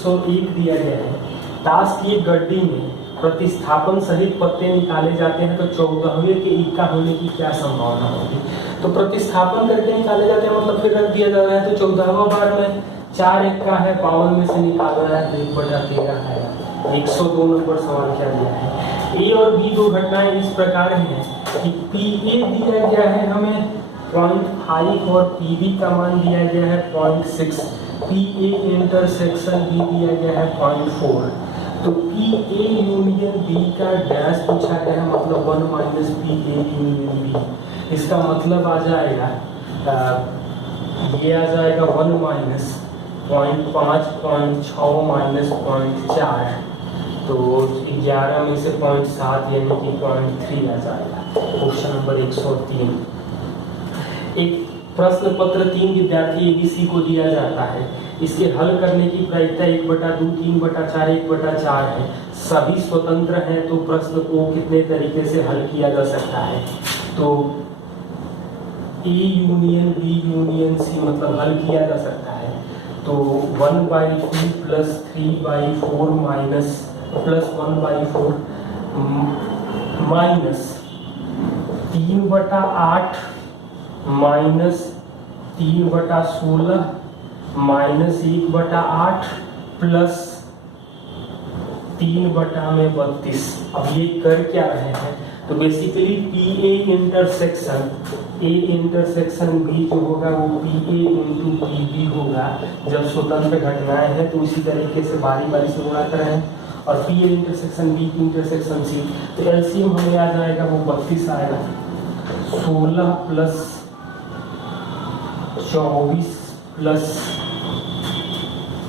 101 दिया गया है। ताश की एक गड्डी में प्रतिस्थापन सहित पत्ते निकाले जाते हैं तो 14वें के इक्का होने की क्या संभावना होगी। तो प्रतिस्थापन करके निकाले जाते हैं मतलब फिर रख दिया जा रहा है तो 14वां बार में 4 इक्का है 52 में से निकाल रहा है 1/13 है। 102 नंबर सवाल क्या दिया है। ए और बी दो घटनाएं इस प्रकार हैं कि पी ए दिया गया है हमें 0.5 और पी बी का मान दिया गया है 0.6। पी ए इंटरसेक्शन बी दिया गया है 0.4। तो पी ए यूनियन बी का डैश पूछा गया है मतलब 1 minus P A union B. इसका मतलब आ जाएगा ये आ जाएगा 1 माइनस 0.5 0.6 माइनस 0.4 तो 11 में से 0.7 यानी कि 0.3 आ जाएगा। Question number 103। एक प्रश्न पत्र 3 विद्यार्थी एबीसी को दिया जाता है। इसके हल करने की प्रायिकता 1/2 3/4 1/4 है। सभी स्वतंत्र हैं तो प्रश्न को कितने तरीके से हल किया जा सकता है। तो A union B union C मतलब हल किया जा सकता है। तो 1/2 plus 3/4 minus plus 1/4 minus 3/8 minus 3/16 minus 1/8 plus 3/32। अब ये कर क्या रहे हैं तो basically P A intersection B जो होगा वो P A into P B होगा। जब स्वतंत्र घटनाएं हैं तो इसी तरीके से बारी बारी से गुणा कर रहे हैं। और P A intersection B intersection C तो एलसीएम हमें आ जाएगा वो 32 आएगा। 16 प्लस 24 प्लस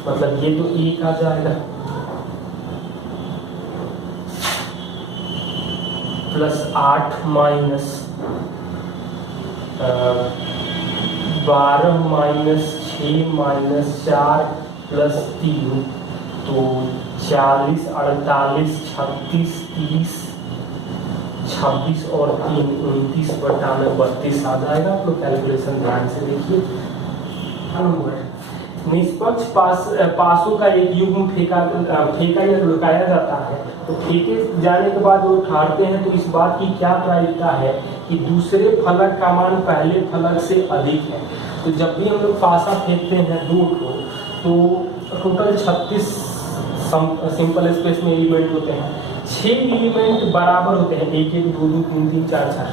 मतलब ये तो 1 आ जाएगा plus 8 minus 12 minus 6 minus 4 plus 3 तो 40 48 36 30 26 और 3 29/32 आ जाएगा। आप लोग कैलकुलेशन ध्यान से देखिए। निष्पक्ष पासों का एक युग्म फेंका या लुकाया जाता है तो फेंके जाने के बाद वो उठाते हैं तो इस बात की क्या प्रायिकता है कि दूसरे फलक का मान पहले फलक से अधिक है। तो जब भी हम लोग पासा फेंकते हैं 2 तो टोटल 36 सिंपल स्पेस में एलिमेंट होते हैं। 6 एलिमेंट बराबर होते हैं 1 1 2 2 3 3 4 4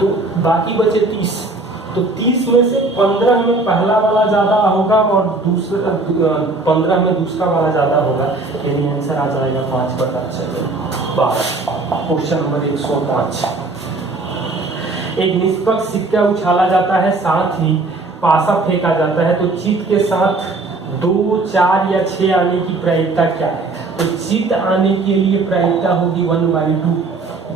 तो बाकी बचे 30। तो 30 में से 15 में पहला वाला ज़्यादा होगा और 15 में दूसरा वाला ज़्यादा होगा। यानी आंसर आ जाएगा 5/12। Question number 105। एक निष्पक्ष सिक्का उछाला जाता है साथ ही पासा फेंका जाता है तो चित्त के साथ 2 4 या 6 आने की प्रायिकता क्या है। तो चित्त आने के लिए प्रायिकता होगी 1/2।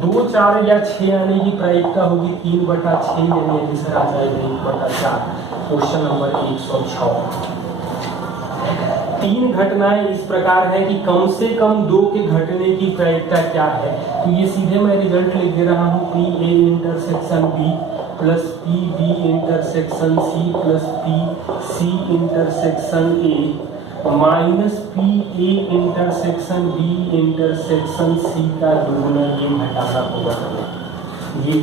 2 4 या 6 आने की प्रायिकता होगी 3/6 यानी आंसर आ जाएगा 1/4। Question number 106। 3 घटनाएं इस प्रकार है कि कम से कम 2 के घटने की प्रायिकता क्या है। तो ये सीधे मैं रिजल्ट लिख दे रहा हूँ P A intersection B plus P B intersection C plus P C intersection A minus P A intersection B intersection C का दुगुना ये घटाना होगा। ये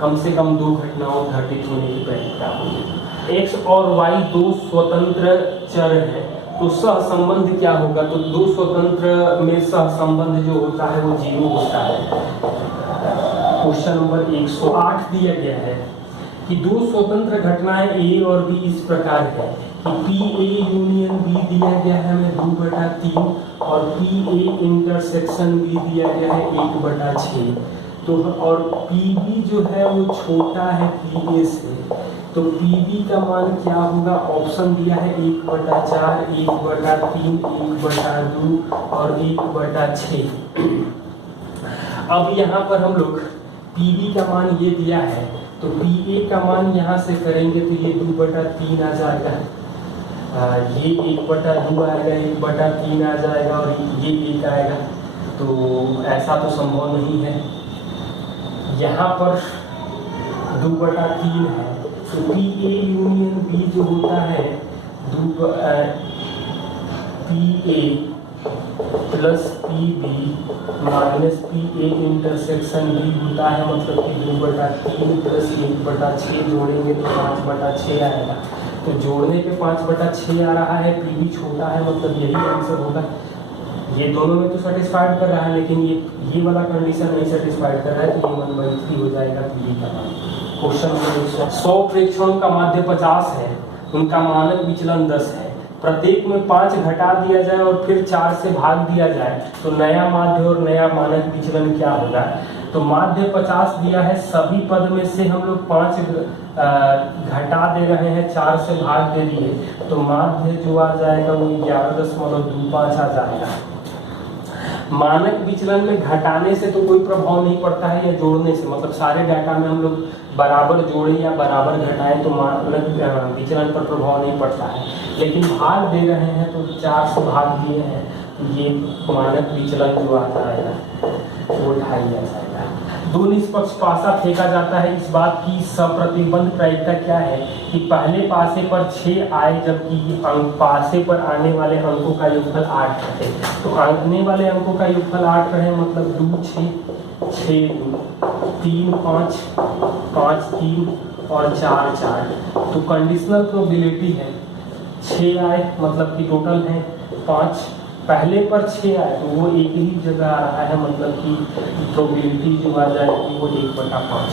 कम से कम 2 घटनाओं घटित होने की प्रायिकता होगी। एक्स और वाई 2 स्वतंत्र चर है तो सहसंबंध क्या होगा। तो 2 स्वतंत्र में सहसंबंध जो होता है वो 0 होता है। क्वेश्चन नंबर 108 दिया गया है कि 2 स्वतंत्र घटनाएं ए और बी इस प्रकार है कि पी ए यूनियन बी दिया गया है हमें 2/3 और पी ए इंटरसेक्शन बी दिया गया है 1/6। तो और पी बी जो है वो छोटा है पी ए से तो पी बी का मान क्या होगा। ऑप्शन दिया है 1/4 1/3 1/2 और 1/6। अब यहाँ पर हम लोग पी बी का मान ये दिया है तो पी ए का मान यहाँ से करेंगे तो ये 2/3 आ जाएगा। ये 1/2 आएगा 1/3 आ जाएगा और ये 1 आएगा। तो ऐसा तो संभव नहीं है। यहाँ पर 2/3 है तो पी ए यूनियन बी जो होता है P A plus P B minus P A intersection B होता है, मतलब कि 2/3 प्लस 1/6 जोड़ेंगे तो 5/6 आएगा। तो जोड़ने पे 5/6 आ रहा है, पी बी छोटा है, मतलब यही आंसर होगा। ये दोनों में तो सेटिस्फाइड कर रहा है, लेकिन ये वाला कंडीशन नहीं सेटिस्फाइड कर रहा है, तो ये 1/3 हो जाएगा पी बी का मान। क्वेश्चन नंबर 100 प्रेक्षणों का माध्य 50 है, उनका मानक विचलन 10 है। प्रत्येक में 5 घटा दिया जाए और फिर 4 से भाग दिया जाए तो नया माध्य और नया मानक विचलन क्या होगा। तो माध्य 50 दिया है, सभी पद में से हम लोग 5 घटा दे रहे हैं, 4 से भाग दे दिए, तो माध्य जो आ जाएगा वो 11.25 आ जाएगा। मानक विचलन में घटाने से तो कोई प्रभाव नहीं पड़ता है, या जोड़ने से, मतलब सारे डाटा में हम लोग बराबर जोड़े या बराबर घटाएं तो मानक विचलन पर प्रभाव नहीं पड़ता है। लेकिन भाग दे रहे हैं तो 4 से भाग दिए हैं, तो ये मानक विचलन जो आता है वो 2.5 आ जाएगा। दो निष्पक्ष पासा फेंका जाता है, इस बात की सप्रतिबंध प्रायिकता क्या है कि पहले पासे पर 6 आए, जबकि पासे पर आने वाले अंकों का योगफल 8 रहे। तो आने वाले अंकों का योगफल 8 रहे, मतलब 2 6 6 2 3 5 5 3 और 4 4। तो कंडीशनल प्रोबेबिलिटी है 6 आए, मतलब कि टोटल है 5, पहले पर 6 आए तो वो एक ही जगह आ रहा है, मतलब कि प्रोबेबिलिटी जो आ जाएगी वो 1/5।